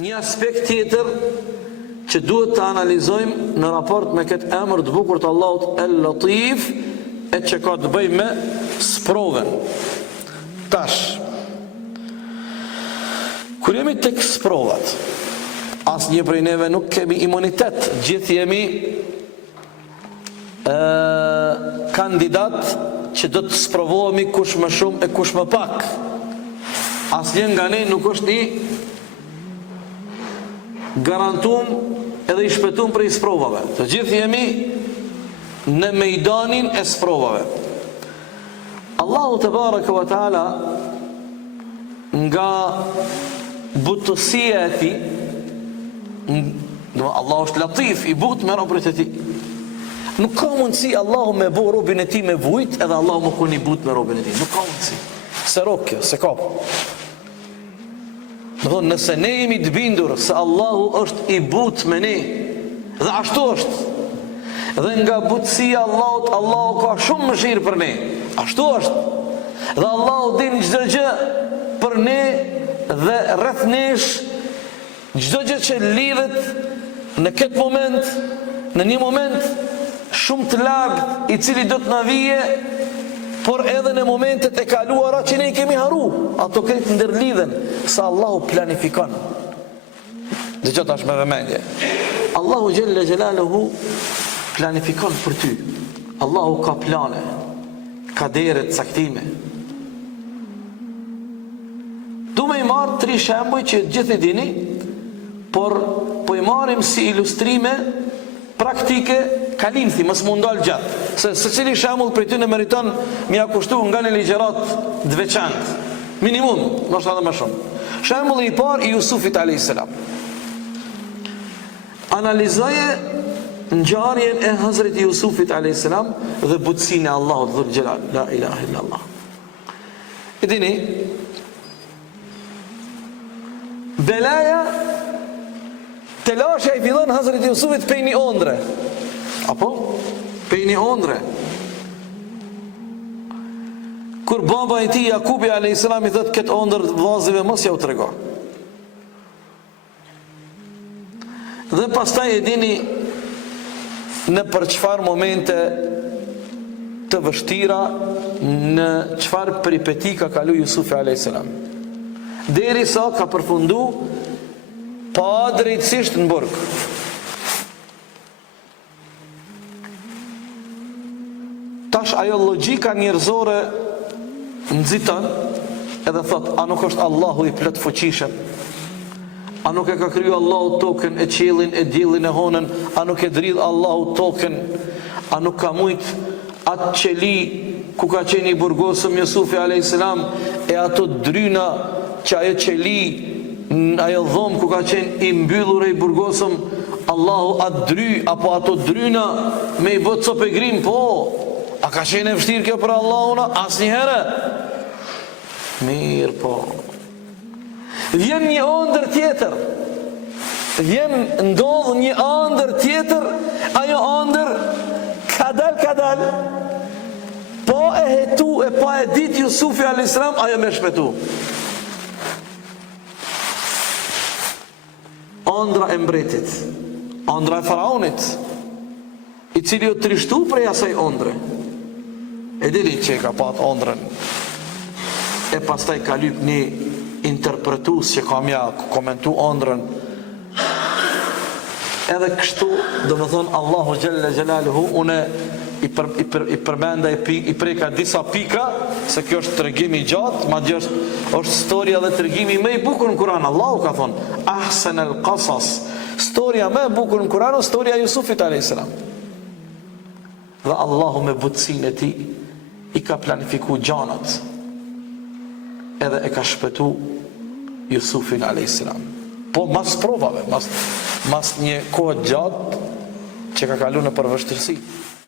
Një aspekt tjetër që duhet të analizojmë në raport me këtë emër të bukur të Allahut El-Latif, e që ka të bëjë me sprovën. Tash, kur jemi tek sprovat, asnjë prej neve nuk kemi imunitet, gjithë jemi kandidat që do të sprovohemi kush më shumë e kush më pak. Asnjë nga ne nuk është i garantum edhe i shpëtum për i sprovave. Të gjithë jemi në mejdanin e sprovave. Allahu te baraka wa taala nga butësia e tij, Allahu është latif, i butë me robërit e tij. Nuk ka mundësi Allahu me bo robin e tij me vujt edhe Allahu më koni but me robin e tij. Nuk ka mundësi. Se rokë, se ka. Nëse ne jemi të bindur se Allahu është i but me ne, dhe ashtu është, dhe nga butësia Allahut, Allahu ka shumë mëshirë për ne, ashtu është, dhe Allahu din çdo gjë për ne dhe rreth nesh, çdo gjë që lidhet në këtë moment, në një moment shumë të lartë i cili do të na vije, por edhe në momentet e kaluara që ne i kemi haru, ato këtë ndërlidhen, sa Allahu planifikon. Dhe që tash me vëmendje, Allahu Gjelle Gjelaluhu planifikon për ty. Allahu ka plane, ka deret, saktime. Du me i marë 3 shembuj që gjithë i dini, por po i marim si ilustrime praktike, kalimthi, mos mundal gjatë. Se cili shembull për ty në meriton mja kushtu nga një ligjerat të veçantë. Minimum, nështë edhe më shumë. Shembulli i parë i Jusufit a.s. Analizoje ngjarjen e Hazreti Jusufit a.s. dhe butësinë e Allahut dhul Jalal, la ilaha illallah. E dini, belaja, telasha i fillon Hazreti Jusufit pe një ondre. Apo? Pe një ondre. Kur baba i tij Jakubi a.s. i thot këtë ondër vllazëve mos ja u trego. Dhe pastaj e dini në për çfarë momente të vështira, në çfarë peripeti ka kalu Jusufi a.s. Derisa ka përfundu pa drejtësisht në burg. Tash ajo logjika njerëzore nxiton edhe thot, a nuk është Allahu i plot fuqishëm? A nuk e ka kriju Allahu tokën, e qiellin, e diellin, e honën? A nuk e dridh Allahu tokën? A nuk ka mujt atë qeli ku ka qenë i burgosëm Jusufi a.s. e ato dryna që ajo qeli, ajo dhomë ku ka qenë i mbyllur e i burgosëm, Allahu atë dry, apo ato dryna me i bët copë e grim? Po, a ka qenë e vështirë kjo për Allahuna? Asnjëherë. Mirë po. Vjen një ëndër tjetër. Ndodh një ëndër tjetër, ajo ëndër kadal, po e hetu e pa e dit Jusufi a.s. ajo me shpetu. Ëndra e mbretit, ëndra e faraonit, i cili u trishtu prej asaj ëndre. E dini që ka pat ëndrën, e pastaj ka lyp një interpretues që ka mja komentu ëndrën. Edhe kështu, do më thonë Allahu Gjelle Gjelaluhu, une i përmenda i preka disa pika, se kjo është tregimi gjatë, ma dje është storia dhe tregimi me i bukur në Kur'an. Allahu ka thonë, ahsen el qasas, storia me bukur në Kur'an, storia Jusufit a.s. Dhe Allahu me butësin e ti, i ka planifiku gjanat, edhe e ka shpëtu Jusufin a.s. Po mas provave, mas një kohë gjatë që ka kalu në përvështërsi.